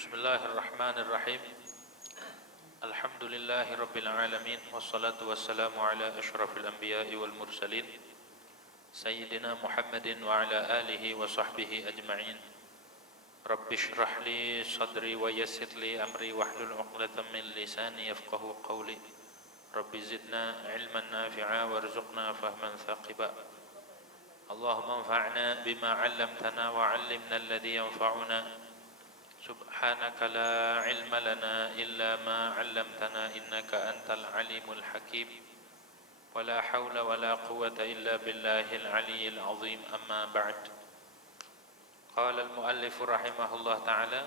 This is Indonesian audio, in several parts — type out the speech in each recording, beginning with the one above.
Bismillahirrahmanirrahim. Alhamdulillahi rabbil alamin. Wassalatu wassalamu ala ashrafil anbiya'i wal mursalin Sayyidina Muhammadin wa ala alihi wa sahbihi ajma'in. Rabbi shrah li sadri wa yassir li amri wahlul 'uqdatam min lisani yafqahu qawli. Rabbi zidna ilman nafi'a warzuqna fahman thaqiba. Allahumma anfa'na bima 'allamtana wa 'allimna alladhi yanfa'una. Subhanaka la ilma lana illa ma 'allamtana innaka antal alimul hakim. Wala hawla wala quwwata illa billahil aliyyil azim. Amma ba'd. Qala al-muallif rahimahullah ta'ala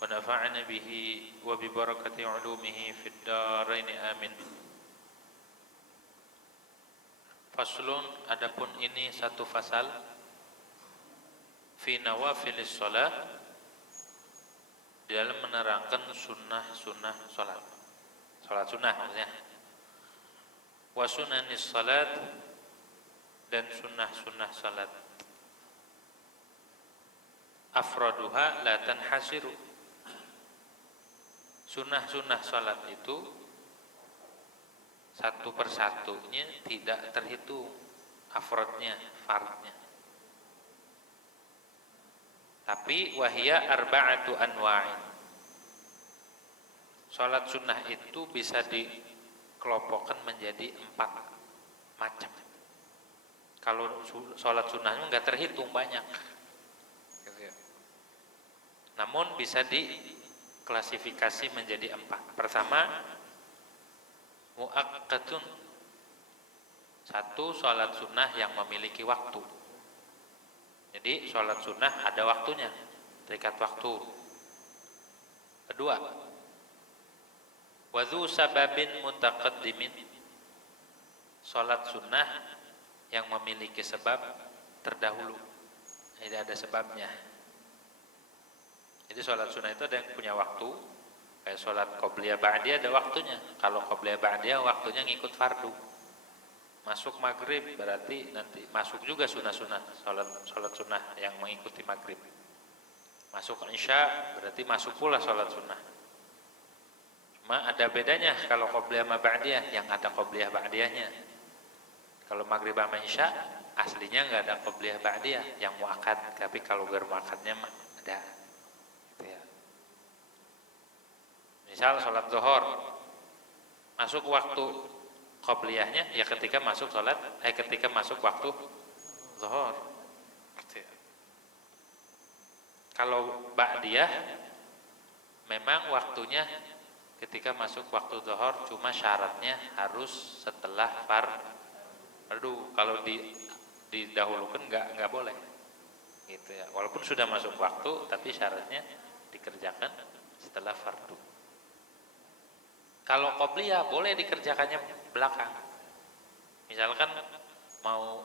wa nafa'ana bihi wa bi barakati 'ulumihi fid dharain amin. Faslun, adapun ini satu fasal fi nawafilis shalah, di dalam menerangkan sunnah-sunnah salat. Salat sunnah maksudnya. Wa sunanis salat, dan sunnah-sunnah salat. Afraduha la tanhasiru. Sunnah-sunnah salat itu satu persatunya tidak terhitung afradnya, fardnya. Tapi wahia arba'atu anwa'in. Salat sunnah itu bisa dikelompokkan menjadi 4 macam. Kalau salat sunnahnya enggak terhitung banyak. Namun bisa diklasifikasi menjadi 4. Pertama, muaqqatun. Satu, salat sunnah yang memiliki waktu. Jadi sholat sunnah ada waktunya, terikat waktu. Kedua, wadhu sababin mutaqaddimin. Sholat sunnah yang memiliki sebab terdahulu. Jadi ada sebabnya. Jadi sholat sunnah itu ada yang punya waktu. Kayak sholat qobliyah ba'diyah ada waktunya. Kalau qobliyah ba'diyah waktunya ngikut fardu. Masuk maghrib berarti nanti masuk juga sunnah-sunnah, sholat sunnah yang mengikuti maghrib. Masuk isya berarti masuk pula sholat sunnah. Cuma ada bedanya kalau qobliyah sama ba'diyah, yang ada qobliyah ba'diyahnya. Kalau maghrib sama isya aslinya nggak ada qobliyah ba'diyah, yang muakkad. Tapi kalau ghair muakkadnya mah ada. Gitu ya. Misal sholat zuhur masuk waktu qobliyahnya ya ketika masuk ketika masuk waktu zuhur. Kalau ba'diyah memang waktunya ketika masuk waktu zuhur, cuma syaratnya harus setelah fardu. Kalau didahulukan enggak boleh. Gitu ya. Walaupun sudah masuk waktu tapi syaratnya dikerjakan setelah fardu. Kalau qobliyah boleh dikerjakannya belakang. Misalkan mau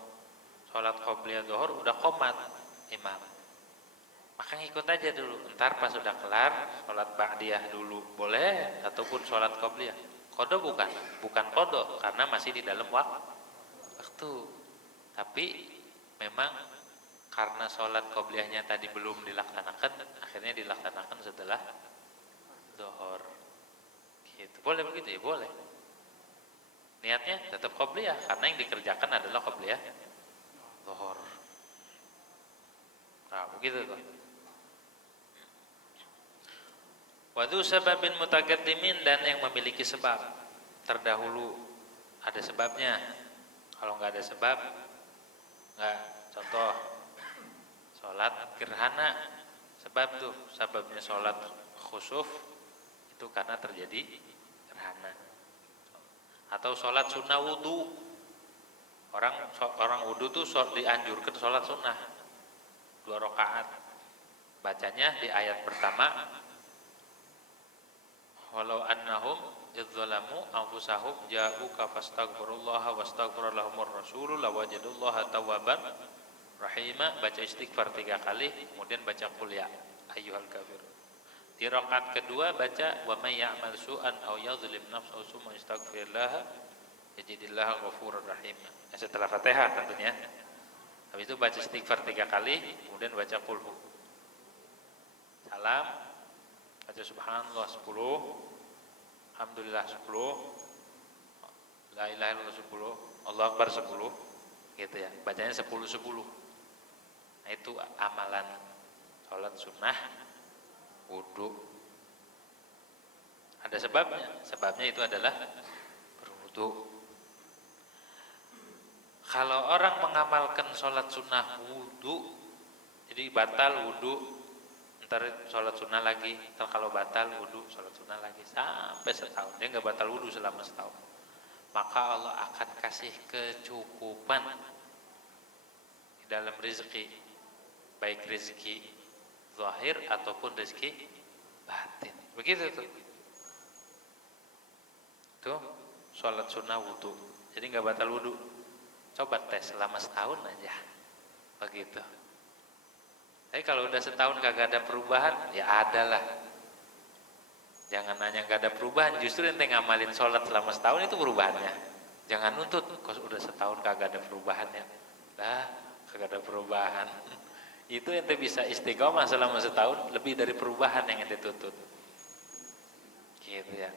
sholat qobliyah zuhur udah qomat imam, maka ngikut aja dulu. Ntar pas sudah kelar sholat ba'diyah dulu boleh, ataupun sholat qobliyah. Qadha bukan qadha karena masih di dalam waktu. Tapi memang karena sholat qobliyahnya tadi belum dilaksanakan, akhirnya dilaksanakan setelah zuhur. Gitu. Boleh begitu ya? Boleh. Niatnya tetap qobliyah karena yang dikerjakan adalah qobliyah zuhur. Nah, begitu tuh. Wadhu sababin mutaqaddimin, dan yang memiliki sebab terdahulu, ada sebabnya. Kalau nggak ada sebab, nggak. Contoh, sholat gerhana, sebab tuh, sebabnya sholat khusuf itu karena terjadi gerhana. Atau sholat sunnah wudhu, orang wudhu tuh dianjurkan sholat sunnah 2 rakaat. Bacanya di ayat pertama, walau annahum idzalamu anfusahum ja'uka fastaghfirullaha wastaghfara lahumur rasulu lawajadullaha tawwaban rahima. Baca istighfar 3 kali, kemudian baca qul ya ayyuhal kafir. Di rakaat kedua baca wa may ya'mal su'an aw yadhlim nafsahu summa yastaghfirullah yajidillaha ghafurur rahim. Setelah Fatihah tentunya. Habis itu baca istighfar 3 kali, kemudian baca qul hu. Salam, Baca subhanallah 10, alhamdulillah 10, la ilaha illallah 10, Allahu akbar 10, gitu ya. Bacanya 10-10. Nah, itu amalan sholat sunnah wudu. Ada sebabnya. Sebabnya itu adalah berwudu. Kalau orang mengamalkan sholat sunnah wudu, jadi batal wudu, ntar sholat sunnah lagi, ntar kalau batal wudu sholat sunnah lagi sampai setahun, dia nggak batal wudu selama setahun, maka Allah akan kasih kecukupan di dalam rezeki, baik rezeki zahir ataupun rezeki batin. Begitu tuh sholat sunnah wudu, jadi nggak batal wudu. Coba tes selama setahun aja begitu. Tapi kalau udah setahun kagak ada perubahan, ya ada lah. Jangan nanya gak ada perubahan, justru ente ngamalin sholat selama setahun itu perubahannya. Jangan nuntut, kok udah setahun kagak ada perubahannya. Lah, kagak ada perubahan. Itu ente bisa istiqomah selama setahun, lebih dari perubahan yang ente tuntut. Gitu ya.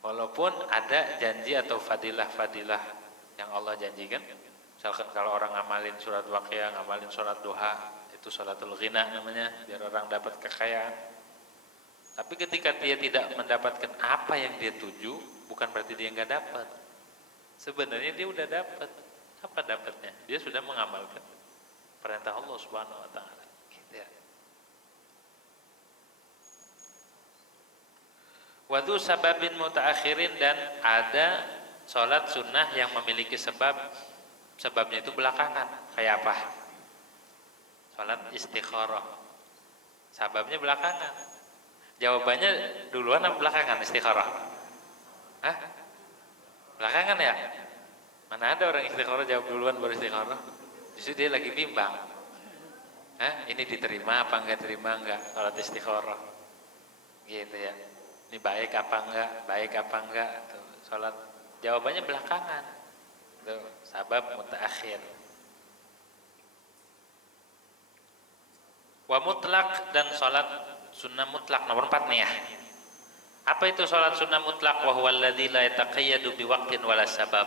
Walaupun ada janji atau fadilah-fadilah yang Allah janjikan. Misalkan kalau orang ngamalin surat Waqiah, ngamalin sholat duha, itu sholatul ghina namanya, biar orang dapat kekayaan. Tapi ketika dia tidak mendapatkan apa yang dia tuju, bukan berarti dia nggak dapat. Sebenarnya dia udah dapat. Apa dapatnya? Dia sudah mengamalkan perintah Allah Subhanahu wa taala. Gitu ya. Wadu sababin mutaakhirin, dan ada sholat sunnah yang memiliki sebabnya itu belakangan. Kayak apa? Sholat istikharah, sebabnya belakangan. Jawabannya duluan apa belakangan istikharah? Hah? Belakangan ya? Mana ada orang istikharah jawab duluan baru istikharah? Justru dia lagi bimbang. Hah? Ini diterima apa enggak, terima enggak sholat istikharah? Gitu ya. Ini baik apa enggak? Baik apa enggak? Tuh, sholat jawabannya belakangan. Tuh, sabab mutaakhir. Wa mutlak, dan sholat sunnah mutlak nomor 4 nih ya. Apa itu sholat sunnah mutlak? Wa huwa alladzi la yataqayyadu biwaqtin wala sabab.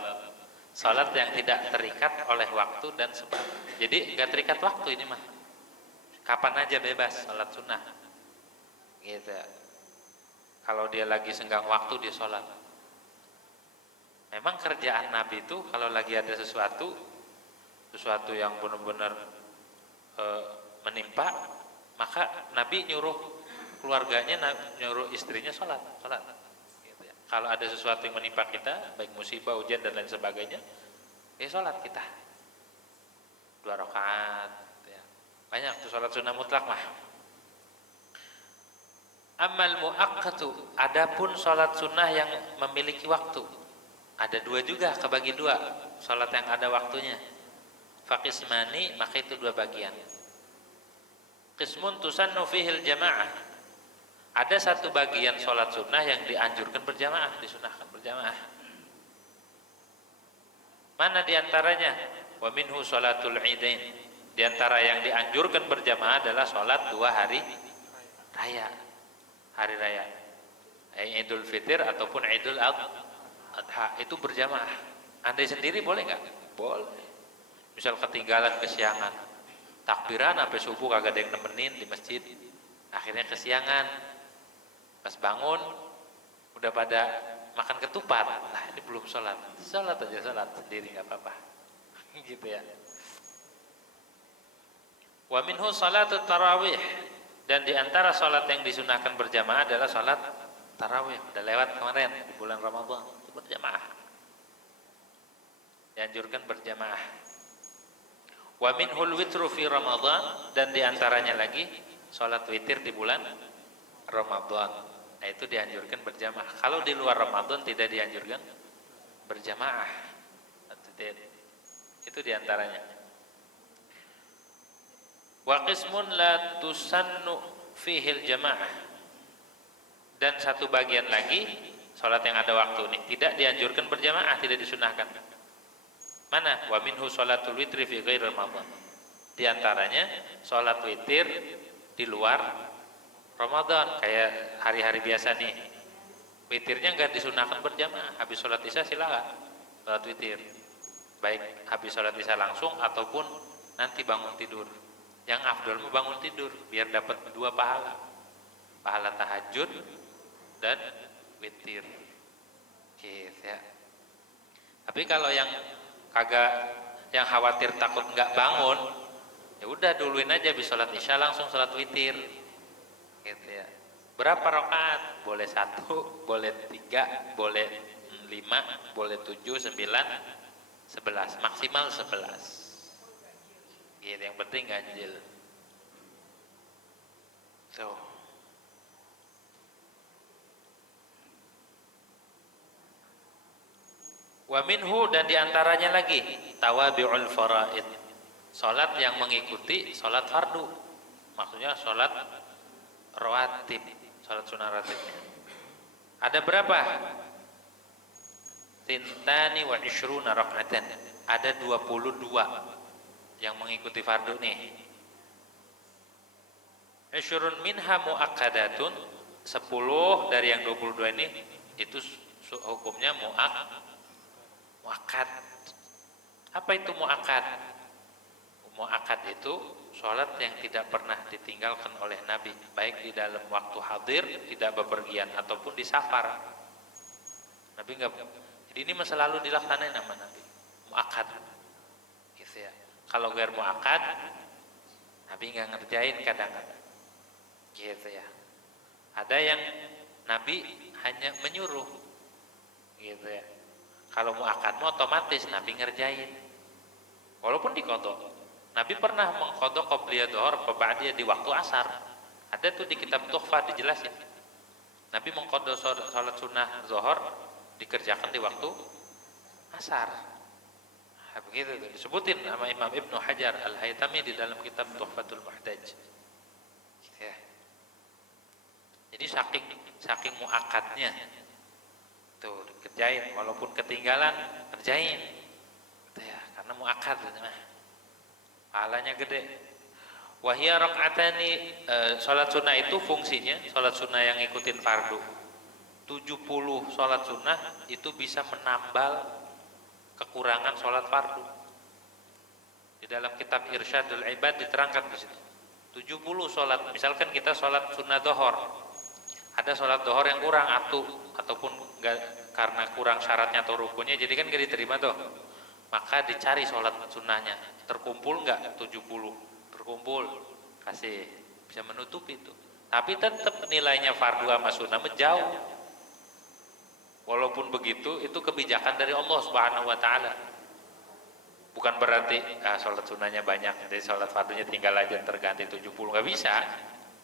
Sholat yang tidak terikat oleh waktu dan sebab. Jadi enggak terikat waktu ini mah. Kapan aja bebas sholat sunnah. Gitu. Kalau dia lagi senggang waktu dia sholat. Memang kerjaan Nabi itu kalau lagi ada sesuatu yang benar-benar menimpa, maka Nabi nyuruh keluarganya, nyuruh istrinya sholat. Gitu ya. Kalau ada sesuatu yang menimpa kita, baik musibah, ujian dan lain sebagainya, ya sholat kita 2 rakaat. Gitu ya. Banyak tuh sholat sunnah mutlak mah. Amal muakkatu, adapun sholat sunnah yang memiliki waktu, ada 2 juga, kebagi 2. Sholat yang ada waktunya, faqismani, maka itu 2 bagian. Qismun tusannu fihil jamaah, ada 1 bagian sholat sunnah yang dianjurkan berjamaah, disunahkan berjamaah. Mana diantaranya? Wa minhu sholatul idain, diantara yang dianjurkan berjamaah adalah sholat 2 hari raya, hari raya, Idul Fitr ataupun Idul Adha, itu berjamaah. Andai sendiri boleh nggak? Boleh. Misal ketinggalan kesiangan, takbiran sampai subuh kagak ada yang nemenin di masjid, akhirnya kesiangan, pas bangun udah pada makan ketupat, nah ini belum sholat aja, sholat sendiri nggak apa-apa. Gitu ya. Wa minhu salatut tarawih, dan diantara sholat yang disunahkan berjamaah adalah sholat tarawih. Udah lewat kemarin di bulan Ramadan, itu berjamaah, dianjurkan berjamaah. Wa minhul witru fi Ramadan, dan diantaranya lagi sholat witir di bulan Ramadan. Nah itu dianjurkan berjamaah. Kalau di luar Ramadan tidak dianjurkan berjamaah. Itu diantaranya. Wa qismun la tusannu fihil jamaah, dan 1 bagian lagi sholat yang ada waktu nih tidak dianjurkan berjamaah, tidak disunahkan. Mana? Wa minhu sholatul witri fi ghairi Ramadan, diantaranya sholat witir di luar Ramadan kayak hari-hari biasa nih, witirnya nggak disunahkan berjamaah. Habis sholat isya silakan sholat witir, baik habis sholat isya langsung ataupun nanti bangun tidur. Yang afdol mah bangun tidur biar dapat dua pahala, pahala tahajud dan witir gitu ya. Tapi kalau yang kagak, yang khawatir takut nggak bangun, ya udah duluin aja habis sholat isya langsung sholat witir gitu ya. Berapa rakaat? Boleh 1, boleh 3, boleh 5, boleh 7, 9, 11, maksimal 11 gitu. Yang penting ganjil tuh. Wa minhu, dan diantaranya lagi tawabi'ul faraid, salat yang mengikuti salat fardu, maksudnya salat rawatib, salat sunah rawatibnya. Ada berapa? Tintani wa ishruna raka'atan, ada 22 yang mengikuti fardu nih. Ishrun minha muakkadatun, 10 dari yang 22 ini itu hukumnya muakkad. Apa itu muakkad? Muakkad itu sholat yang tidak pernah ditinggalkan oleh Nabi, baik di dalam waktu hadir, tidak bepergian, ataupun di safar. Nabi enggak, jadi ini selalu dilaksanain sama Nabi. Muakkad gitu ya. Kalau gair muakkad, Nabi enggak ngerjain kadang-kadang gitu ya. Ada yang Nabi hanya menyuruh gitu ya. Kalau muakkad otomatis Nabi ngerjain walaupun diqadha. Nabi pernah mengqadha qabliyah dhuhr wa ba'diyah di waktu asar. Ada tuh di kitab Tuhfah dijelasin. Nabi mengqadha salat sunnah zuhur dikerjakan di waktu asar. Nah, begitu tuh disebutin sama Imam Ibnu Hajar Al-Haytami di dalam kitab Tuhfatul Muhtaj. Ya. Jadi saking muakkadnya tuh dikerjain, walaupun ketinggalan kerjain gitu ya, karena muakkad gitu mah. Pahalanya gede. Wahia rakaatani, salat sunnah itu fungsinya, salat sunnah yang ngikutin fardu 70 salat sunnah itu bisa menambal kekurangan salat fardu. Di dalam kitab Irsyadul Ibad diterangkan di situ. 70 salat, misalkan kita salat sunnah dhuhr, ada salat dhuhr yang kurang ataupun enggak, karena kurang syaratnya atau rukunnya, jadi kan enggak diterima tuh. Maka dicari salat sunnahnya, terkumpul enggak 70? Terkumpul, kasih, bisa menutupi itu. Tapi tetap nilainya fardu sama sunnah menjauh. Walaupun begitu, itu kebijakan dari Allah Subhanahu wa taala. Bukan berarti salat sunnahnya banyak, jadi salat fardunya tinggal aja terganti 70, enggak bisa.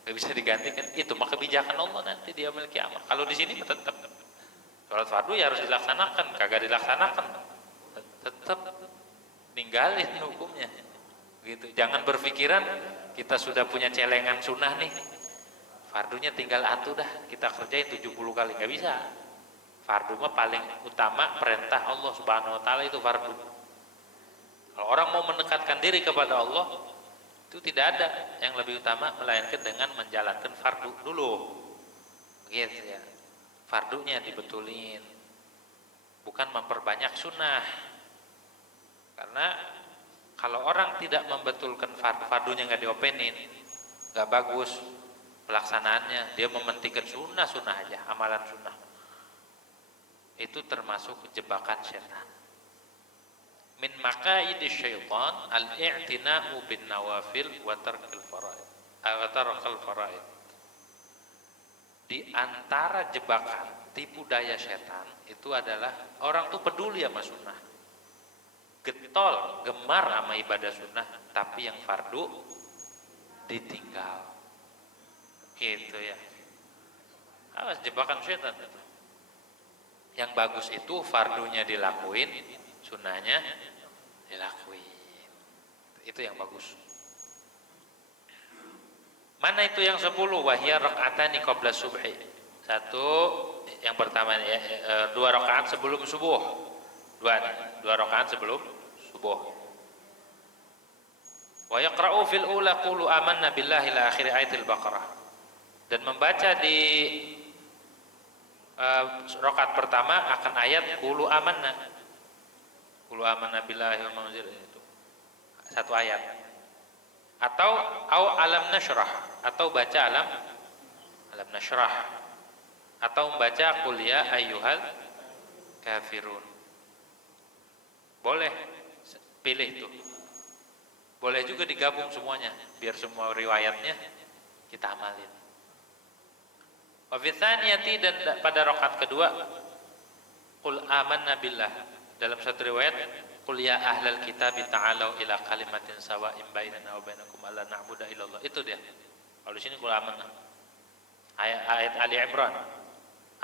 Enggak bisa digantikan. Itu mah kebijakan Allah nanti di yaumil kiamat. Kalau di sini tetap salat fardu ya harus dilaksanakan, kagak dilaksanakan tetap ninggalin hukumnya gitu. Jangan berpikiran kita sudah punya celengan sunnah nih, fardunya tinggal dah kita kerjain 70 kali, nggak bisa. Fardu mah paling utama, perintah Allah Subhanahu wa taala itu fardu. Kalau orang mau mendekatkan diri kepada Allah, itu tidak ada yang lebih utama melainkan dengan menjalankan fardu dulu gitu ya. Fardunya dibetulin, bukan memperbanyak sunnah. Karena kalau orang tidak membetulkan fardunya, nggak diopenin, nggak bagus pelaksanaannya, dia mementingkan sunnah aja, amalan sunnah, itu termasuk jebakan setan. Min maqaidi syaitan al-i'tina'u bin nawafil wa tarkil faraid. Di antara jebakan tipu daya setan itu adalah orang tuh peduli sama sunnah, getol, gemar sama ibadah sunnah, tapi yang fardu ditinggal gitu ya. Awas jebakan setan itu. Yang bagus itu fardunya dilakuin, sunnahnya dilakuin, itu yang bagus. Mana itu yang 10? Wahya rakaatani qabla subhi. Satu, yang pertama ya, 2 rakaat sebelum subuh. 2 rakaat sebelum subuh. Wa yaqra'u fil ula qulu amanna billahi ila akhir ayatil Baqarah. Dan membaca di rakaat pertama akan ayat qulu amanna. Qulu amanna billahi wa ma unzila itu. Satu ayat. Atau alam nasyrah, atau baca alam nasyrah, atau membaca qul ya ayyuhal kafirun. Boleh pilih tuh. Boleh juga digabung semuanya biar semua riwayatnya kita amalin. Wa fi tsaniyati, dan pada rakaat kedua qul amanna billah. Dalam satu riwayat qul ya ahlal kitab ta'alu ila kalimatin sawa'in bainana wa bainakum alla na'budu illallah. Itu dia. Kalau di sini qul amanna. Ayat Ali Imran.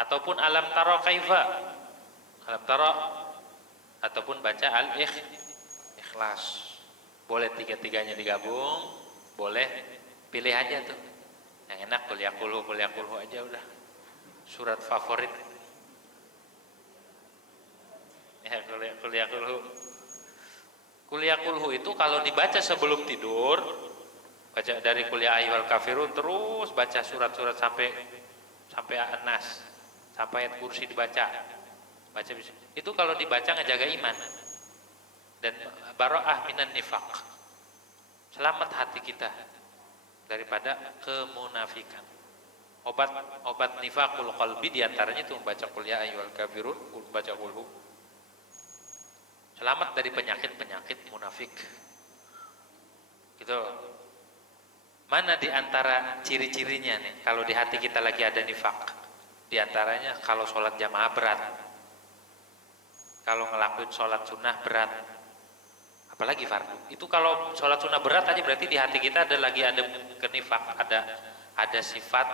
Ataupun alam tara kaifa. Alam tara, ataupun baca al-ikhlas. Boleh tiga-tiganya digabung, boleh pilih aja tuh. Yang enak qul yaqulhu aja udah. Surat favorit. Ya, qul yaqulhu itu kalau dibaca sebelum tidur, baca dari qul ya ayyuhal kafirun terus baca surat-surat sampai An-Nas, sampai ayat kursi dibaca. Itu kalau dibaca ngejaga iman dan bara'ah minan nifaq. Selamat hati kita daripada kemunafikan. Obat nifaqul qalbi diantaranya itu membaca qul ya ayyuhal kafirun, baca qulhu. Selamat dari penyakit munafik. Gitu. Mana di antara ciri-cirinya nih kalau di hati kita lagi ada nifaq? Di antaranya kalau sholat jamaah berat, kalau ngelakuin sholat sunnah berat, apalagi fardu. Itu kalau sholat sunnah berat aja berarti di hati kita ada kenifaq, ada sifat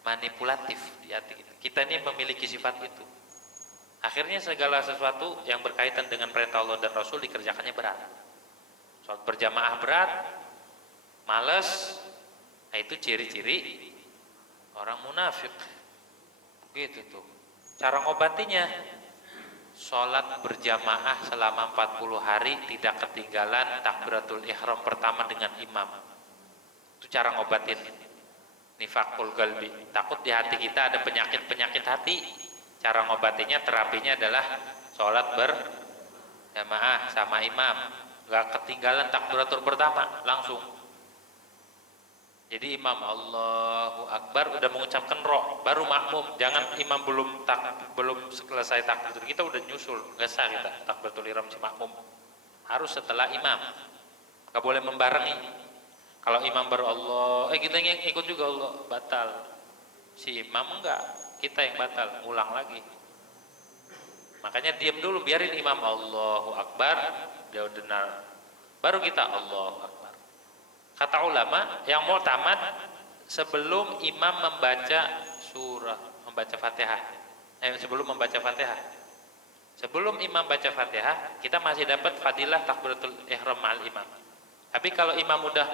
manipulatif di hati kita. Kita ini memiliki sifat itu. Akhirnya segala sesuatu yang berkaitan dengan perintah Allah dan Rasul dikerjakannya berat. Sholat berjamaah berat, males, nah itu ciri-ciri orang munafik. Gitu tuh. Cara ngobatinya, sholat berjamaah selama 40 hari tidak ketinggalan takbiratul ihram pertama dengan imam. Itu cara ngobatin nifaqul qalbi. Takut di hati kita ada penyakit hati. Cara ngobatinya, terapinya adalah sholat berjamaah sama imam, gak ketinggalan takbiratul pertama langsung. Jadi imam Allahu Akbar udah mengucapkan roh, baru makmum. Jangan imam belum selesai takbiratul, kita udah nyusul, gak sah kita takbiratul ihram si makmum. Harus setelah imam, gak boleh membarengi. Kalau imam baru Allah, kita yang ikut juga Allah, batal. Si imam enggak, kita yang batal, ngulang lagi. Makanya diam dulu, biarin imam Allahu Akbar, dia benar, baru kita Allahu Akbar. Kata ulama, yang mu'tamad sebelum imam membaca surah, membaca Fatihah. Sebelum membaca Fatihah. Sebelum imam baca Fatihah, kita masih dapat fadilah takbiratul ihram ma'al imam. Tapi kalau imam udah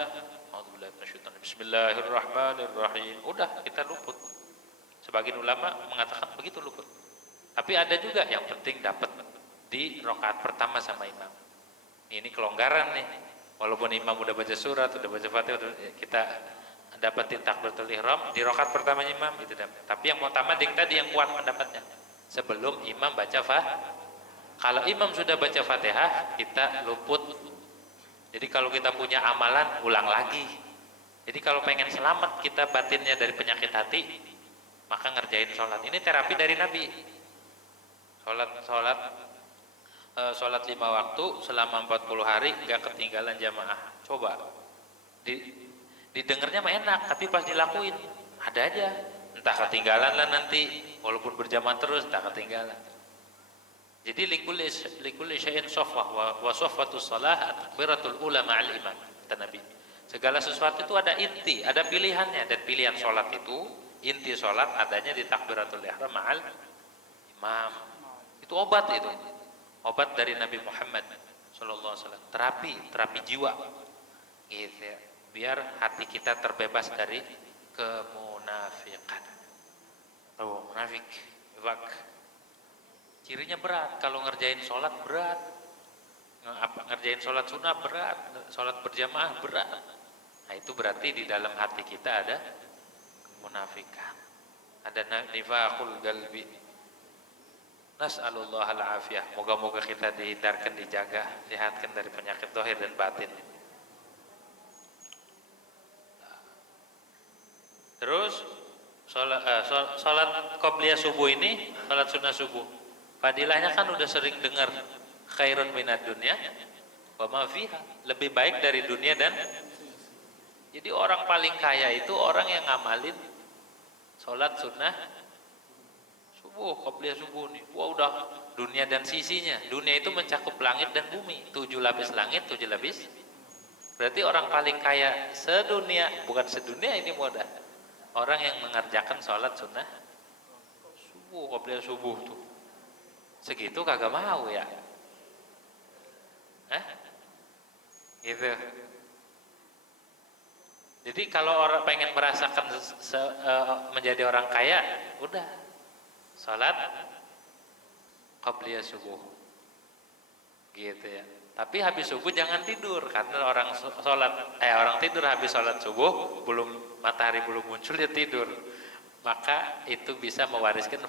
Bismillahirrahmanirrahim, udah kita luput. Sebagian ulama mengatakan begitu luput. Tapi ada juga yang penting dapat di rakaat pertama sama imam. Ini kelonggaran nih. Walaupun imam udah baca surat, udah baca Fatihah, kita dapatin takbiratul ihram di rakaat pertama imam itu dapat. Tapi yang mu'tamad tadi yang kuat pendapatnya. Sebelum imam baca Fatihah. Kalau imam sudah baca Fatihah, kita luput. Jadi kalau kita punya amalan, ulang lagi. Jadi kalau pengen selamat kita batinnya dari penyakit hati, maka ngerjain sholat. Ini terapi dari Nabi. Sholat 5 waktu selama 40 hari gak ketinggalan jamaah. Coba didengarnya mah enak, tapi pas dilakuin ada aja, entah ketinggalan lah nanti, walaupun berjamaah terus entah ketinggalan. Jadi likulli syai'in safwah wa safwatus shalah takbiratul ula ma'al imam, kata Nabi. Segala sesuatu itu ada inti, ada pilihannya, dan pilihan sholat itu, inti sholat adanya di takbiratul ihram ma'al imam. Itu obat, itu obat dari Nabi Muhammad sallallahu alaihi wasallam, terapi jiwa gitu ya, biar hati kita terbebas dari kemunafikan. Munafik cirinya berat. Kalau ngerjain sholat berat, ngerjain sholat sunnah berat, sholat berjamaah berat. Nah, itu berarti di dalam hati kita ada munafikan, ada nifaqul qalbi. Nas'alullah al-afiyah. Moga-moga kita dihindarkan, dijaga, disehatkan dari penyakit zahir dan batin. Terus salat qobliyah subuh ini, salat sunnah subuh, fadilahnya kan udah sering dengar, khairun minad dunya wa ma fiha, lebih baik dari dunia dan. Jadi orang paling kaya itu orang yang ngamalin salat sunnah subuh, qobliyah subuh nih. Wah, udah dunia dan sisinya. Dunia itu mencakup langit dan bumi, 7 lapis langit, 7 lapis. Berarti orang paling kaya sedunia, bukan sedunia ini mudah, orang yang mengerjakan sholat sunnah subuh, qobliyah subuh tuh. Segitu kagak mau ya? Gitu. Jadi kalau orang pengen merasakan menjadi orang kaya, udah sholat qobliyah subuh, gitu ya. Tapi habis subuh jangan tidur, karena orang tidur habis sholat subuh, matahari belum muncul dia tidur, maka itu bisa mewariskan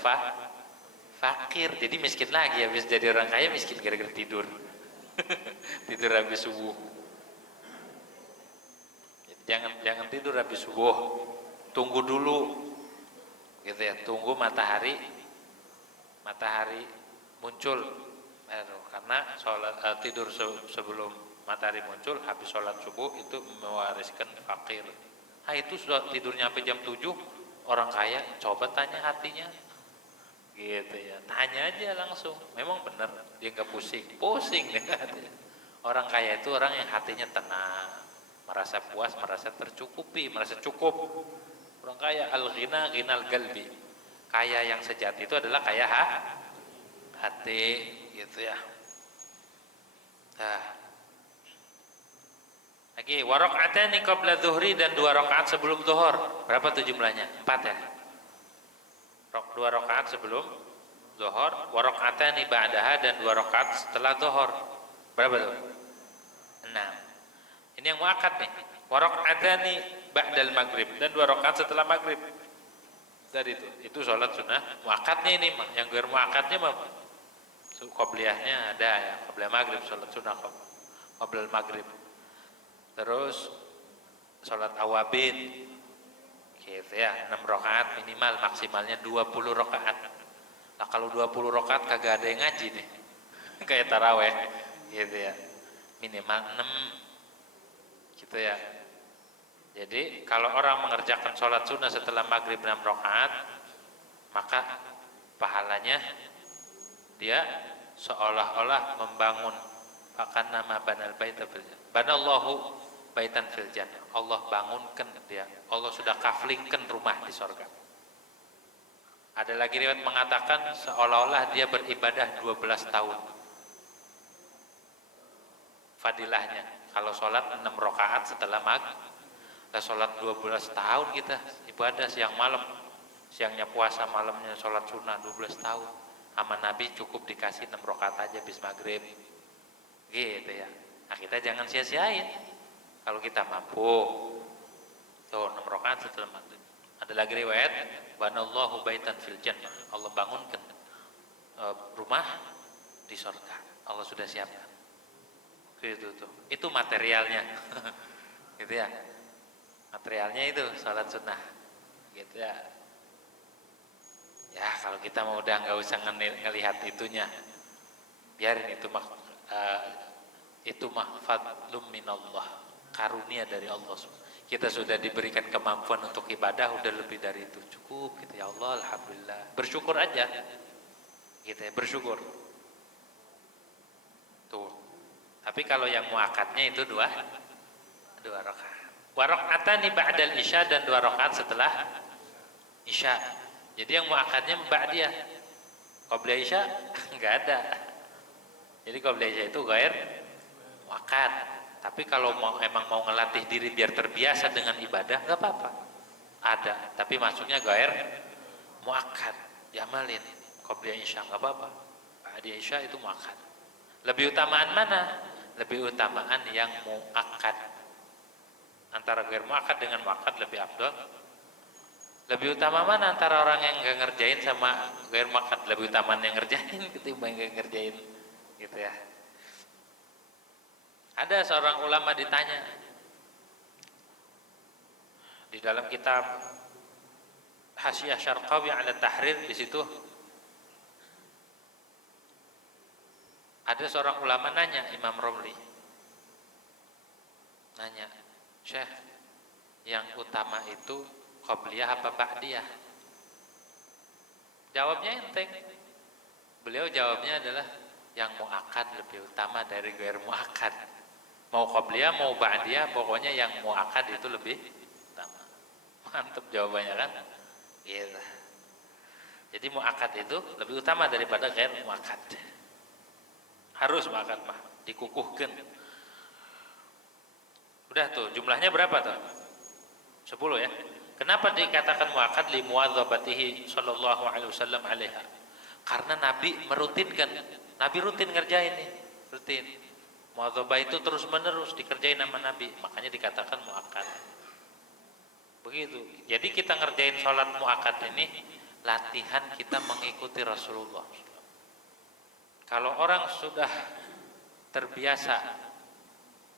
fakir. Jadi miskin lagi, habis jadi orang kaya miskin gara-gara tidur. Tidur habis subuh. Jangan tidur habis subuh. Tunggu dulu, gitu ya. Tunggu matahari muncul. Karena tidur sebelum matahari muncul, habis sholat subuh itu mewariskan fakir. Nah, itu sudah tidurnya sampai jam 7, orang kaya, coba tanya hatinya, gitu ya. Tanya aja langsung, memang benar dia nggak pusing deh hatinya. Orang kaya itu orang yang hatinya tenang, merasa puas, merasa tercukupi, merasa cukup. Orang kaya al-ghina ghinal qalbi. Kaya yang sejati itu adalah kaya hati, gitu ya. Nah, lagi waraqatani qabla zuhri, dan 2 rakaat sebelum zuhur. Berapa tuh jumlahnya? 4 ya. 2 rakaat sebelum zuhur, waraqatani ba'daha, dan 2 rakaat setelah zuhur. Berapa tuh? 6. Ini yang muakkad nih. Waraqatani ba'dal maghrib, dan 2 rakaat setelah maghrib. Tadi itu sholat sunnah muakkadnya ini mah. Yang ghair muakkadnya mah qobliyahnya ada ya, qobliyah maghrib, sholat sunnah qobliyah maghrib. Terus sholat awabin, gitu ya, 6 rakaat minimal, maksimalnya 20 rakaat. Nah, kalau 20 rakaat kagak ada yang ngaji nih, kayak taraweh, gitu ya, minimal 6, gitu ya. Jadi kalau orang mengerjakan sholat sunnah setelah maghrib 6 rakaat, maka pahalanya dia seolah-olah membangun, akan nama banal baita fil jannah. Banallahu baitan fil jannah. Allah bangunkan dia. Allah sudah kaflingkan rumah di sorga. Ada lagi riwayat mengatakan seolah-olah dia beribadah 12 tahun. Fadilahnya kalau sholat 6 rakaat setelah maghrib, kita sholat 12 tahun kita ibadah siang malam, siangnya puasa, malamnya sholat sunnah 12 tahun. Sama Nabi cukup dikasih 6 rakaat aja bis maghrib, gitu ya. Nah, kita jangan sia-siain kalau kita mampu. Tuh 6 rakaat setelah maghrib. Ada lagi riwayat banallahu baitan fil jannah, Allah bangunkan rumah di surga, Allah sudah siapkan. Gitu tuh. Itu materialnya. Gitu ya. Materialnya itu salat sunnah. Gitu ya. Ya, kalau kita mau udah nggak usah ngelihat itunya, biarin itu mah fadlum minallah, karunia dari Allah. Kita sudah diberikan kemampuan untuk ibadah, udah lebih dari itu cukup, gitu ya Allah, alhamdulillah, bersyukur aja, gitu ya, bersyukur tuh. Tapi kalau yang muakkadnya itu dua rakaat, warakaatani ba'dal isya, dan 2 rakaat setelah isya. Jadi yang muakkadnya ba'diyah, qobliyah isya enggak ada. Jadi qobliyah isya itu ghair muakkad. Tapi kalau emang mau ngelatih diri biar terbiasa dengan ibadah, enggak apa-apa. Ada, tapi masuknya ghair muakkad. Diamalin qobliyah isya enggak apa-apa. Ba'diyah isya itu muakkad. Lebih utamaan mana? Lebih utamaan yang muakkad. Antara ghair muakkad dengan muakkad lebih afdal. Lebih utama mana antara orang yang nggak ngerjain sama ghair muakkad? Lebih utama yang ngerjain ketimbang nggak ngerjain, gitu ya. Ada seorang ulama ditanya di dalam kitab Hasyiah Syarqawi ala Tahrir, di situ ada seorang ulama nanya Imam Romli, nanya, Syekh, yang utama itu qabliyah apa ba'diyah? Jawabnya enteng. Beliau jawabnya adalah yang muakkad lebih utama dari ghair muakkad. Mau qabliyah mau ba'diyah, pokoknya yang muakkad itu lebih utama. Mantap jawabannya kan? Gitu. Jadi muakkad itu lebih utama daripada ghair muakkad. Harus muakkad mah dikukuhkan. Udah tuh, jumlahnya berapa tuh? 10 ya. Kenapa dikatakan muakkad? Li muwadzabatihi sallallahu alaihi wasallam alaiha. Karena Nabi merutinkan. Nabi rutin ngerjain nih, rutin. Muwadzabah itu terus menerus dikerjain sama Nabi, makanya dikatakan muakkad. Begitu. Jadi kita ngerjain sholat muakkad ini latihan kita mengikuti Rasulullah. Kalau orang sudah terbiasa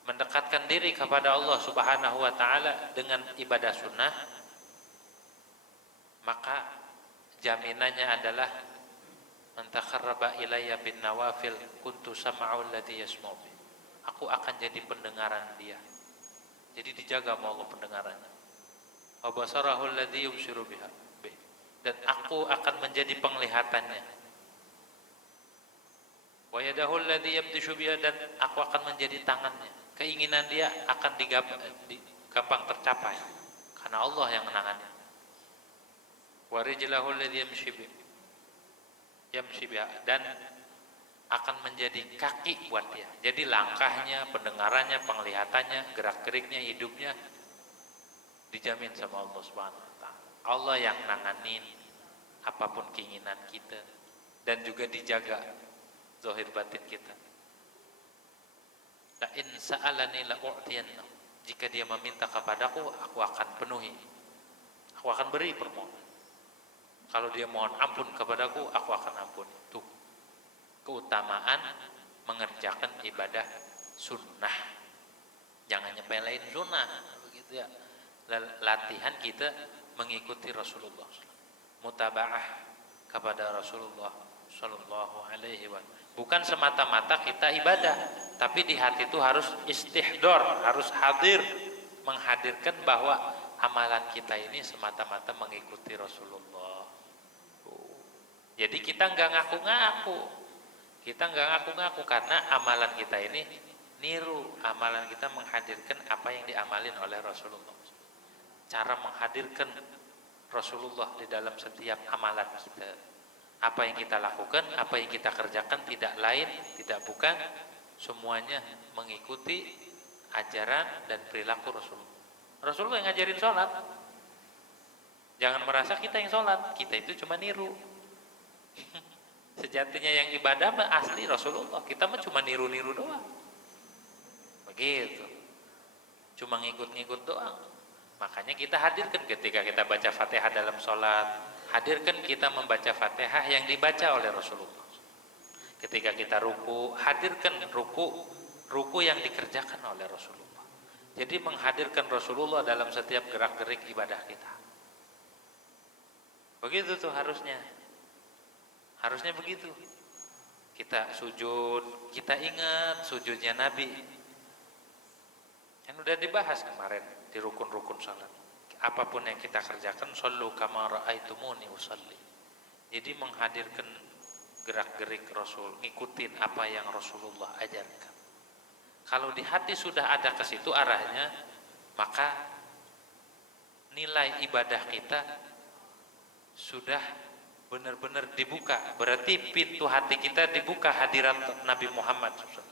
mendekatkan diri kepada Allah Subhanahu wa taala dengan ibadah sunnah, maka jaminannya adalah man taqarraba ilayya bin nawafil kuntu sam'ahu alladhi yasma'u bi. Aku akan jadi pendengaran dia. Jadi dijaga sama Allah pendengarannya. Wa basarahu alladhi yubsiru biha. Dan aku akan menjadi penglihatannya. Wa yadahu alladhi yabtishu biha, dan aku akan menjadi tangannya. Keinginan dia akan gampang tercapai karena Allah yang menangannya. Wa rijlahu alladhi yamshi biha, dan akan menjadi kaki buat dia. Jadi langkahnya, pendengarannya, penglihatannya, gerak-geriknya, hidupnya dijamin sama Allah Subhanahu wa taala. Allah yang nanganin apapun keinginan kita dan juga dijaga zahir batin kita. La in sa'alani la u'tiyanna. Jika dia meminta kepadaku, aku akan penuhi. Aku akan beri permohonan. Kalau dia mohon ampun kepadaku, aku akan ampuni. Tuh, keutamaan mengerjakan ibadah sunnah. Jangan nyepelein sunnah, begitu ya. Latihan kita mengikuti Rasulullah, mutaba'ah kepada Rasulullah Sallallahu Alaihi Wasallam. Bukan semata-mata kita ibadah, tapi di hati itu harus istihdor, harus hadir, menghadirkan bahwa amalan kita ini semata-mata mengikuti Rasulullah. Jadi kita nggak ngaku-ngaku, karena amalan kita ini niru, amalan kita menghadirkan apa yang diamalin oleh Rasulullah. Cara menghadirkan Rasulullah di dalam setiap amalan kita. Apa yang kita lakukan, apa yang kita kerjakan tidak lain, tidak bukan, semuanya mengikuti ajaran dan perilaku Rasulullah. Rasulullah yang ngajarin sholat. Jangan merasa kita yang sholat, kita itu cuma niru. Sejatinya yang ibadah mah asli Rasulullah, kita mah cuma niru-niru doang. Begitu. Cuma ngikut-ngikut doang. Makanya kita hadirkan ketika kita baca Fatihah dalam sholat, hadirkan kita membaca Fatihah yang dibaca oleh Rasulullah. Ketika kita ruku, hadirkan ruku yang dikerjakan oleh Rasulullah. Jadi menghadirkan Rasulullah dalam setiap gerak-gerik ibadah kita. Begitu tuh harusnya begitu. Kita sujud, kita ingat sujudnya Nabi yang udah dibahas kemarin di rukun-rukun salat. Apapun yang kita kerjakan, shollu kama ra'aitumuni usalli. Jadi menghadirkan gerak-gerik Rasul, ngikutin apa yang Rasulullah ajarkan. Kalau di hati sudah ada ke situ arahnya, maka nilai ibadah kita sudah benar-benar dibuka. Berarti pintu hati kita dibuka hadirat Nabi Muhammad SAW.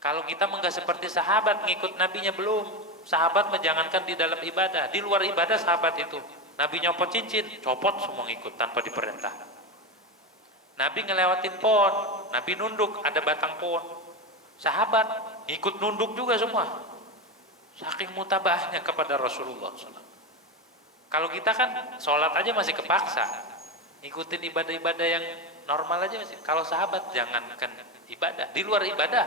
Kalau kita enggak seperti sahabat ngikut nabinya belum. Sahabat menjangankan di dalam ibadah, di luar ibadah sahabat itu. Nabi nyopot cincin, copot semua ngikut tanpa diperintah. Nabi ngelewatin pohon, Nabi nunduk ada batang pohon. Sahabat ngikut nunduk juga semua. Saking mutabahnya kepada Rasulullah SAW. Kalau kita kan sholat aja masih kepaksa, ngikutin ibadah-ibadah yang normal aja masih. Kalau sahabat jangankan ibadah, di luar ibadah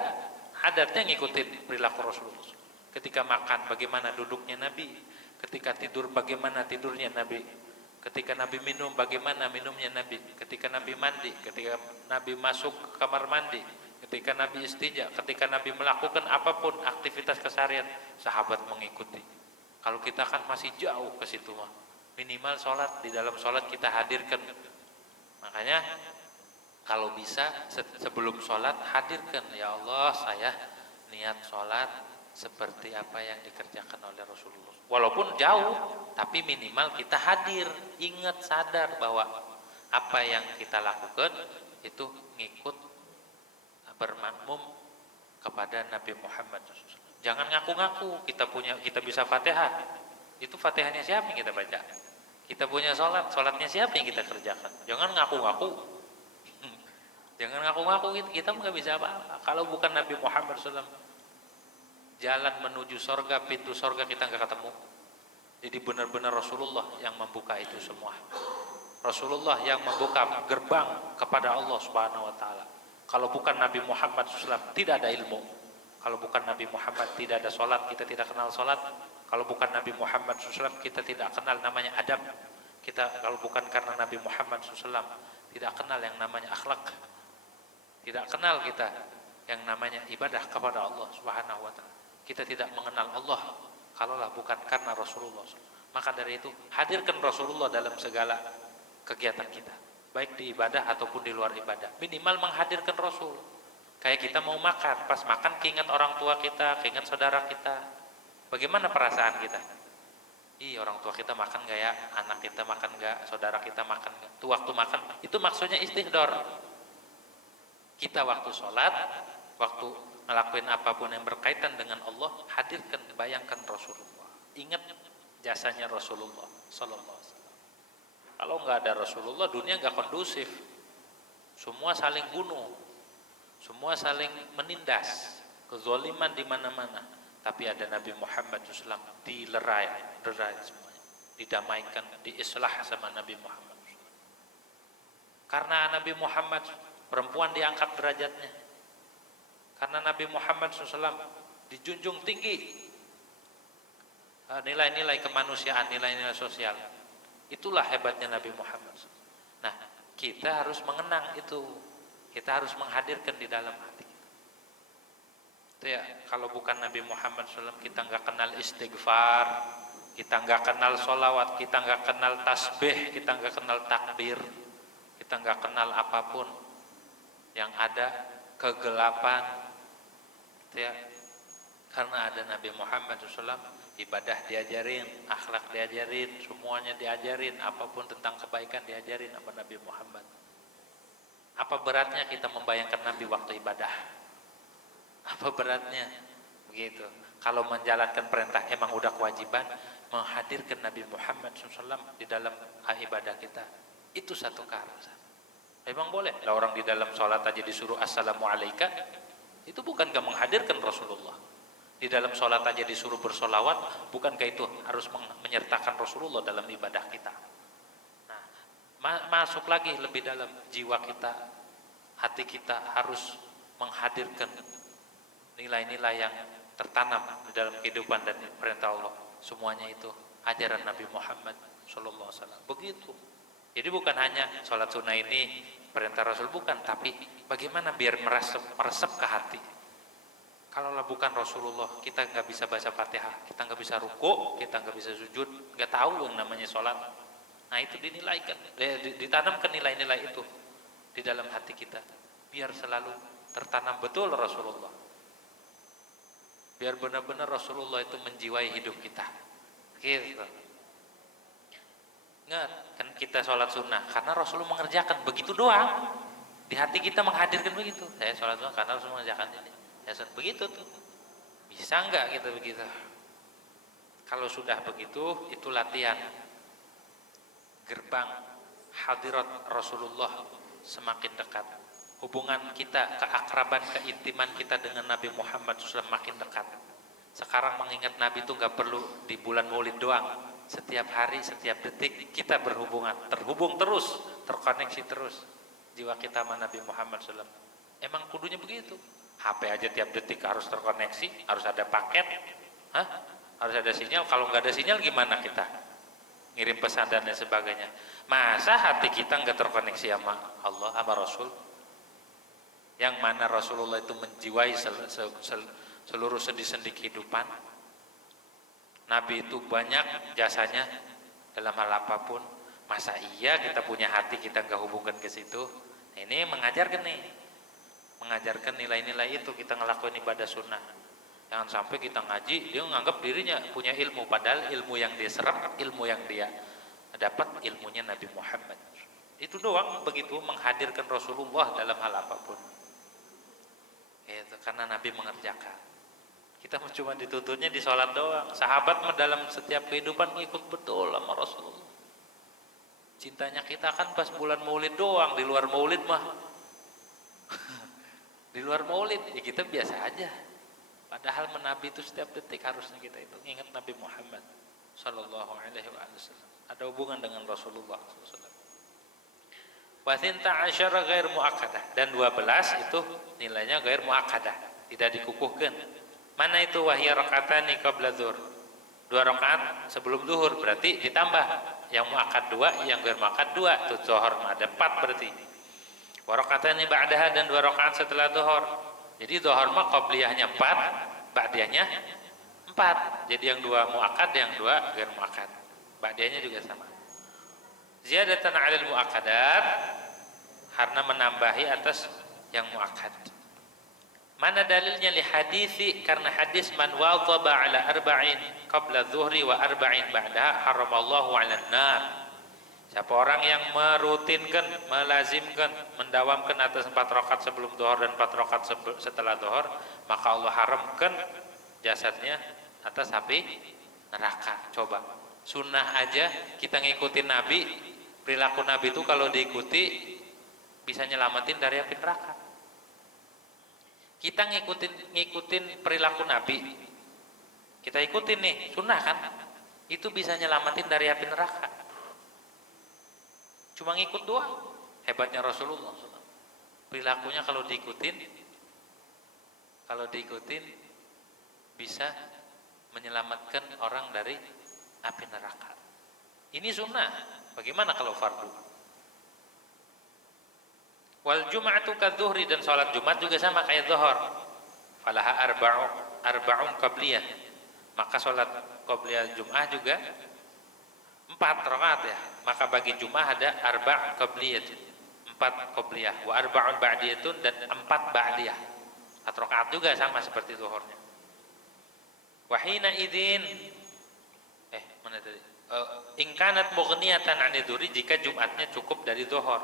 adatnya ngikutin perilaku Rasulullah. Ketika makan bagaimana duduknya Nabi, ketika tidur bagaimana tidurnya Nabi, ketika Nabi minum bagaimana minumnya Nabi, ketika Nabi mandi, ketika Nabi masuk ke kamar mandi, ketika Nabi istinja, ketika Nabi melakukan apapun aktivitas keseharian, sahabat mengikuti. Kalau kita kan masih jauh ke situ mah. Minimal sholat, di dalam sholat kita hadirkan. Makanya kalau bisa sebelum sholat hadirkan, ya Allah saya niat sholat seperti apa yang dikerjakan oleh Rasulullah. Walaupun jauh, tapi minimal kita hadir, ingat, sadar bahwa apa yang kita lakukan itu ngikut bermakmum kepada Nabi Muhammad SAW. Jangan ngaku-ngaku kita bisa Fatihah. Itu Fatihahnya siapa yang kita baca? Kita punya sholat, sholatnya siapa yang kita kerjakan? Jangan ngaku-ngaku. Jangan ngaku-ngaku, kita nggak bisa apa-apa. Kalau bukan Nabi Muhammad SAW, jalan menuju sorga, pintu sorga kita nggak ketemu. Jadi benar-benar Rasulullah yang membuka itu semua. Rasulullah yang membuka gerbang kepada Allah Subhanahu Wa Taala. Kalau bukan Nabi Muhammad SAW, tidak ada ilmu. Kalau bukan Nabi Muhammad, tidak ada sholat, kita tidak kenal sholat. Kalau bukan Nabi Muhammad SAW, kita tidak kenal namanya adab. Kalau bukan karena Nabi Muhammad SAW, tidak kenal yang namanya akhlak. Tidak kenal kita yang namanya ibadah kepada Allah Subhanahu Wa Taala. Kita tidak mengenal Allah kalaulah bukan karena Rasulullah SAW. Maka dari itu, hadirkan Rasulullah dalam segala kegiatan kita, baik di ibadah ataupun di luar ibadah. Minimal menghadirkan Rasul. Kayak kita mau makan, pas makan keingat orang tua kita, keingat saudara kita. Bagaimana perasaan kita? Orang tua kita makan gak ya? Anak kita makan gak? Saudara kita makan gak? Itu waktu makan, itu maksudnya istihdor. Kita waktu sholat, waktu ngelakuin apapun yang berkaitan dengan Allah, hadirkan, bayangkan Rasulullah. Ingat jasanya Rasulullah Sallallahu Alaihi Wasallam. Kalau nggak ada Rasulullah, dunia nggak kondusif. Semua saling bunuh, semua saling menindas, kezaliman di mana-mana. Tapi ada Nabi Muhammad SAW, dilerai semuanya, didamaikan, diislah sama Nabi Muhammad SAW. Karena Nabi Muhammad, perempuan diangkat derajatnya. Karena Nabi Muhammad SAW dijunjung tinggi nilai-nilai kemanusiaan, nilai-nilai sosial. Itulah hebatnya Nabi Muhammad. Nah, kita harus mengenang itu. Kita harus menghadirkan di dalam hati kita. Itu ya, kalau bukan Nabi Muhammad SAW, kita nggak kenal istighfar, kita nggak kenal sholawat, kita nggak kenal tasbih, kita nggak kenal takbir, kita nggak kenal apapun. Yang ada kegelapan, gitu ya. Karena ada Nabi Muhammad SAW, ibadah diajarin, akhlak diajarin, semuanya diajarin, apapun tentang kebaikan diajarin sama Nabi Muhammad. Apa beratnya kita membayangkan Nabi waktu ibadah? Apa beratnya? Begitu. Kalau menjalankan perintah emang udah kewajiban, menghadirkan Nabi Muhammad SAW di dalam ibadah kita, itu satu keharusan. Memang boleh lah orang di dalam sholat aja disuruh assalamualaikum, itu bukankah menghadirkan Rasulullah? Di dalam sholat aja disuruh bersolawat, bukankah itu harus menyertakan Rasulullah dalam ibadah kita? Nah, masuk lagi lebih dalam jiwa kita, hati kita harus menghadirkan nilai-nilai yang tertanam di dalam kehidupan dan perintah Allah. Semuanya itu ajaran Nabi Muhammad SAW. Begitu. Jadi bukan hanya sholat sunnah ini perintah Rasul, bukan, tapi bagaimana biar meresap ke hati. Kalaulah bukan Rasulullah, kita nggak bisa baca Fatihah, kita nggak bisa ruku, kita nggak bisa sujud, nggak tahu yang namanya sholat. Nah itu dinilaikan, ditanamkan nilai-nilai itu di dalam hati kita, biar selalu tertanam betul Rasulullah. Biar benar-benar Rasulullah itu menjiwai hidup kita. Gitu. Ingat, kan kita sholat sunnah karena Rasulullah mengerjakan begitu doang. Di hati kita menghadirkan begitu. Saya sholat sunnah karena Rasulullah mengerjakan ini. Ya begitu tuh. Bisa enggak kita begitu? Kalau sudah begitu, itu latihan. Gerbang hadirat Rasulullah semakin dekat. Hubungan kita, keakraban, keintiman kita dengan Nabi Muhammad SAW makin dekat. Sekarang mengingat Nabi itu nggak perlu di bulan Maulid doang. Setiap hari, setiap detik kita berhubungan, terhubung terus, terkoneksi terus. Jiwa kita sama Nabi Muhammad SAW. Emang kudunya begitu. HP aja tiap detik harus terkoneksi, harus ada paket, harus ada sinyal. Kalau nggak ada sinyal gimana kita ngirim pesan dan lain sebagainya? Masa hati kita nggak terkoneksi sama Allah, sama Rasul? Yang mana Rasulullah itu menjiwai seluruh sendi-sendi kehidupan. Nabi itu banyak jasanya dalam hal apapun. Masa iya kita punya hati kita nggak hubungkan ke situ? Ini mengajarkan nilai-nilai itu, kita ngelakuin ibadah sunnah. Jangan sampai kita ngaji dia menganggap dirinya punya ilmu, padahal ilmu yang dia serap, ilmu yang dia dapat ilmunya Nabi Muhammad. Itu doang, begitu menghadirkan Rasulullah dalam hal apapun. Itu karena Nabi mengerjakan. Kita cuma dituntutnya di sholat doang. Sahabat mah dalam setiap kehidupan ngikut betul sama Rasulullah. Cintanya kita kan pas bulan Maulid doang, di luar Maulid mah di luar Maulid ya kita biasa aja. Padahal menabi itu setiap detik harusnya kita itu ingat Nabi Muhammad sallallahu alaihi wasallam. Ada hubungan dengan Rasulullah sallallahu alaihi wasallam. Wa thinta asyara ghair muakkadah, dan 12 itu nilainya ghair muakkadah, tidak dikukuhkan. Mana itu? Wahya rakaatani qabla dzhur. 2 rakaat sebelum zuhur, berarti ditambah yang muakkad 2, yang ghair muakkad 2. Tuh zuhur ada 4 berarti. Wa rakaatani ba'daha, dan 2 rakaat setelah zuhur. Jadi zuhur mah qabliyahnya 4, ba'diyahnya 4. Jadi yang 2 muakkad, yang 2 ghair muakkad. Ba'diyahnya juga sama. Ziyadatan 'alal muakkadat, karena menambahi atas yang muakkad. Mana dalilnya? Li hadisi, karena hadis man wadhaba ala arba'in qabla dhuhri wa arba'in ba'daha haramallahu 'alan nar. Siapa orang yang merutinkan, melazimkan, mendawamkan atas 4 rakaat sebelum zuhur dan 4 rakaat setelah zuhur, maka Allah haramkan jasadnya atas api neraka. Coba, sunnah aja kita ngikutin Nabi, perilaku Nabi itu kalau diikuti bisa nyelamatin dari api neraka. Kita ngikutin perilaku Nabi, kita ikutin nih sunnah kan, itu bisa nyelamatin dari api neraka. Cuma ngikut doang, hebatnya Rasulullah. Perilakunya kalau diikutin bisa menyelamatkan orang dari api neraka. Ini sunnah. Bagaimana kalau fardu? Wal jum'atu kadzuhri, dan sholat Jumat juga sama kayak zuhur. Falaha arba'un qabliyah. Maka sholat qabliyah Jum'ah juga 4 rakaat ya. Maka bagi Jum'ah ada arba' qabliyah, 4 qabliyah, wa arba'un ba'diyatun, dan 4 ba'diyah. 4 rakaat juga sama seperti zuhurnya. Wa hina idzin mana tadi? In kanat mughniyatan 'ani dzuri, jika Jumatnya cukup dari zuhur,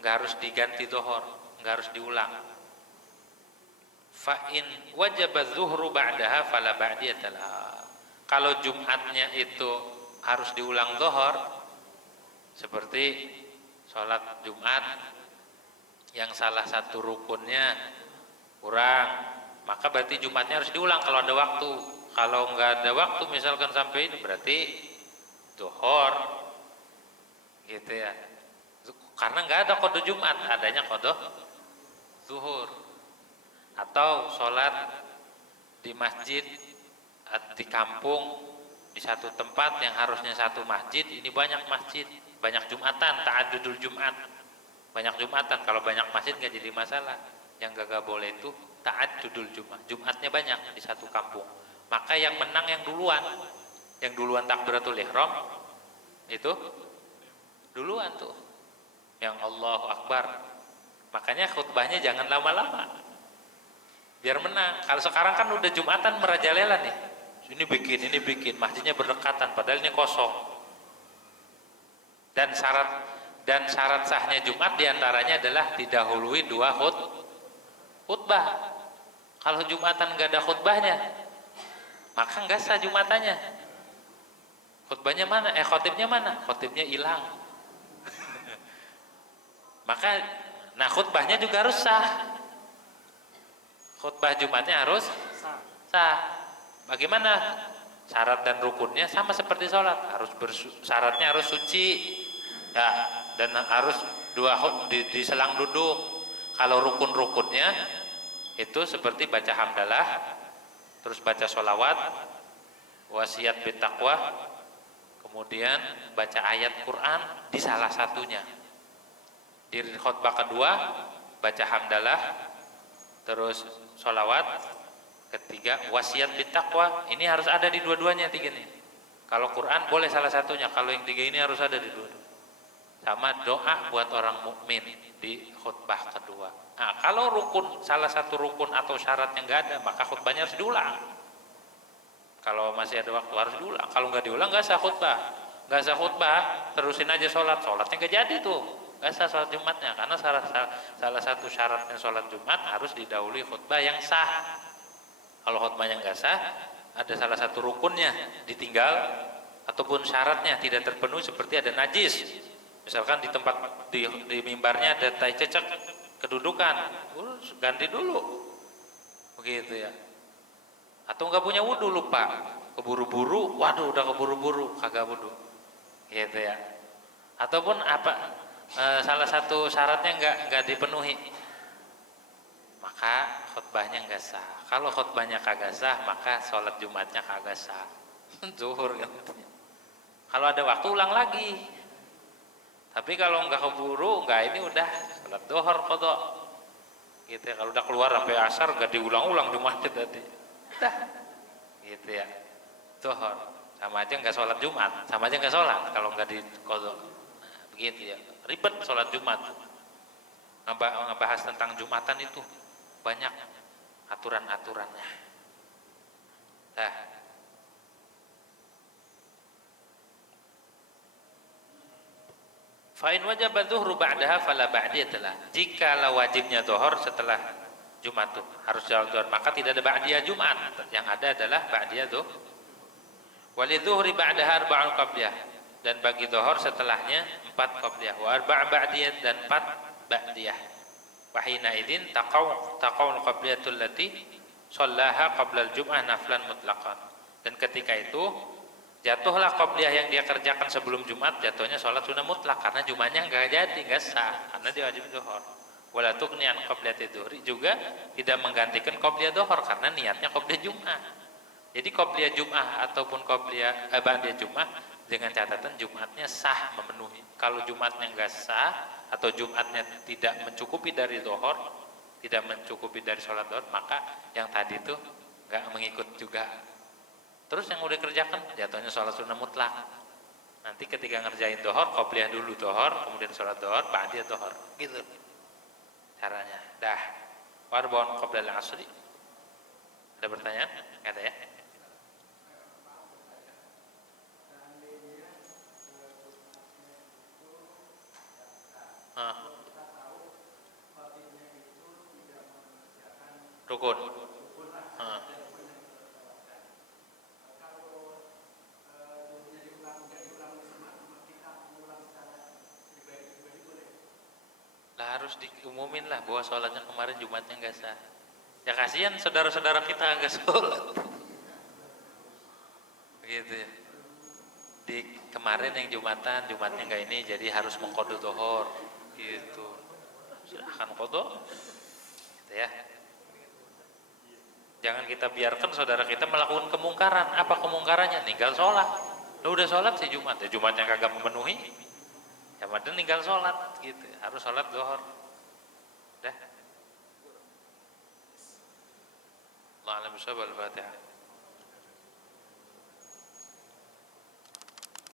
enggak harus diganti zuhur, enggak harus diulang. Fa in wajaba dzuhru ba'daha fala ba'diyatalah. Kalau Jumatnya itu harus diulang zuhur, seperti sholat Jumat yang salah satu rukunnya kurang, maka berarti Jumatnya harus diulang kalau ada waktu. Kalau enggak ada waktu, misalkan sampai ini, berarti zuhur gitu ya. Karena enggak ada qada Jumat, adanya qada zuhur. Atau sholat di masjid di kampung, di satu tempat yang harusnya satu masjid, ini banyak masjid, banyak Jumatan, ta'addudul Jumat, banyak Jumatan. Kalau banyak masjid nggak jadi masalah. Yang gak boleh itu ta'addudul Jumat, Jumatnya banyak di satu kampung. Maka yang menang yang duluan takbiratul ihram itu duluan tuh, yang Allahu Akbar. Makanya khutbahnya jangan lama-lama, biar menang. Kalau sekarang kan udah Jumatan merajalela nih, ini bikin masjidnya berdekatan, padahal ini kosong. Dan syarat sahnya Jumat diantaranya adalah didahului 2 khutbah. Kalau Jumatan nggak ada khutbahnya, maka nggak sah Jumatannya. Khutbahnya mana? Khotibnya mana? Khotibnya hilang. Maka, khutbahnya juga harus sah. Khutbah Jumatnya harus sah. Bagaimana syarat dan rukunnya? Sama seperti sholat, syaratnya harus suci ya, dan harus di selang duduk. Kalau rukun-rukunnya itu seperti baca hamdalah, terus baca sholawat, wasiat bitaqwa, kemudian baca ayat Quran di salah satunya. Di khutbah kedua baca hamdalah, terus sholawat, ketiga wasiat bitaqwa. Ini harus ada di dua-duanya tiga nih. Kalau Quran boleh salah satunya, kalau yang tiga ini harus ada di dua-duanya. Sama doa buat orang mukmin di khutbah kedua. Nah, kalau rukun, salah satu rukun atau syarat yang nggak ada, maka khutbahnya harus diulang. Kalau masih ada waktu harus diulang. Kalau nggak diulang nggak sah khutbah. Nggak sah khutbah, terusin aja sholat. Sholatnya nggak jadi tuh. Nggak sah sholat Jumatnya, karena salah satu syaratnya sholat Jumat harus didahului khutbah yang sah. Kalau khutbahnya nggak sah, ada salah satu rukunnya ditinggal ataupun syaratnya tidak terpenuhi, seperti ada najis. Misalkan di tempat di mimbarnya ada tai cecek kedudukan, ganti dulu, begitu ya. Atau nggak punya wudhu, lupa, keburu-buru, waduh udah keburu-buru kagak wudhu, gitu ya. Ataupun salah satu syaratnya nggak dipenuhi, maka khutbahnya nggak sah. Kalau khutbahnya kagak sah, maka sholat Jumatnya kagak sah. Zuhur kan. Kalau ada waktu ulang lagi. Tapi kalau nggak keburu, nggak, ini udah sholat zuhur qadha. Gitu ya. Kalau udah keluar sampai asar nggak diulang-ulang di masjid tadi. Udah. Gitu ya. Zuhur. Sama aja nggak sholat Jumat, sama aja nggak sholat kalau nggak di qadha. Nah, begitu ya. Ribet sholat Jumat. Ngebahas tentang Jumatan itu banyak aturan-aturannya. Nah, fa'in wajaba dhuhru ba'daha fala ba'diyatalah. Jikalau wajibnya zuhur setelah Jumat itu harus zuhur, maka tidak ada ba'diyah Jumat. Yang ada adalah ba'diyah zuhur. Walidzuhri ba'daha arba'un qabliyah, dan bagi zuhur setelahnya 4 qabliyah, wa arba' ba'diyah, dan 4 ba'diyah. Wahina idin taqaul qabliyatul lati shallaha qabla al-jum'ah naflan mutlaqan. Dan ketika itu jatuhlah qabliyah yang dia kerjakan sebelum Jumat, jatuhnya sholat sunnah mutlak, karena Jumatnya nggak jadi, nggak sah, karena dia wajib zuhur. Wala tughni an qabliyati dhuhri, juga tidak menggantikan qabliyah zuhur karena niatnya qabliyah Jumat. Jadi qabliyah Jumat ataupun qabliyah ba'diyah Jumat dengan catatan Jumatnya sah, memenuhi. Kalau Jumatnya nggak sah atau Jumatnya tidak mencukupi dari zuhur, tidak mencukupi dari sholat zuhur, maka yang tadi itu nggak mengikut juga. Terus yang udah kerjakan jatuhnya sholat sunnah mutlak. Nanti ketika ngerjain zuhur, qabliyah dulu zuhur, kemudian sholat zuhur, ba'diyah zuhur, gitu caranya. Dah. Warbon qabla al-asri. Ada pertanyaan? Nggak ada ya? Rukun. Lah harus diumumin lah bahwa sholatnya kemarin Jumatnya nggak sah. Ya kasihan saudara-saudara kita nggak sholat. Begitu ya. Di kemarin yang Jumatnya nggak ini, jadi harus mengqadha zuhur. Gitu. Silahkan qadha. Gitu ya. Jangan kita biarkan saudara kita melakukan kemungkaran. Apa kemungkarannya? Ninggal sholat. Lu udah sholat sih Jumat, ya Jumatnya kagak memenuhi, ya padahal ninggal sholat gitu. Harus sholat zuhur. Dah. Allah alam bisawab. Al-Fatihah.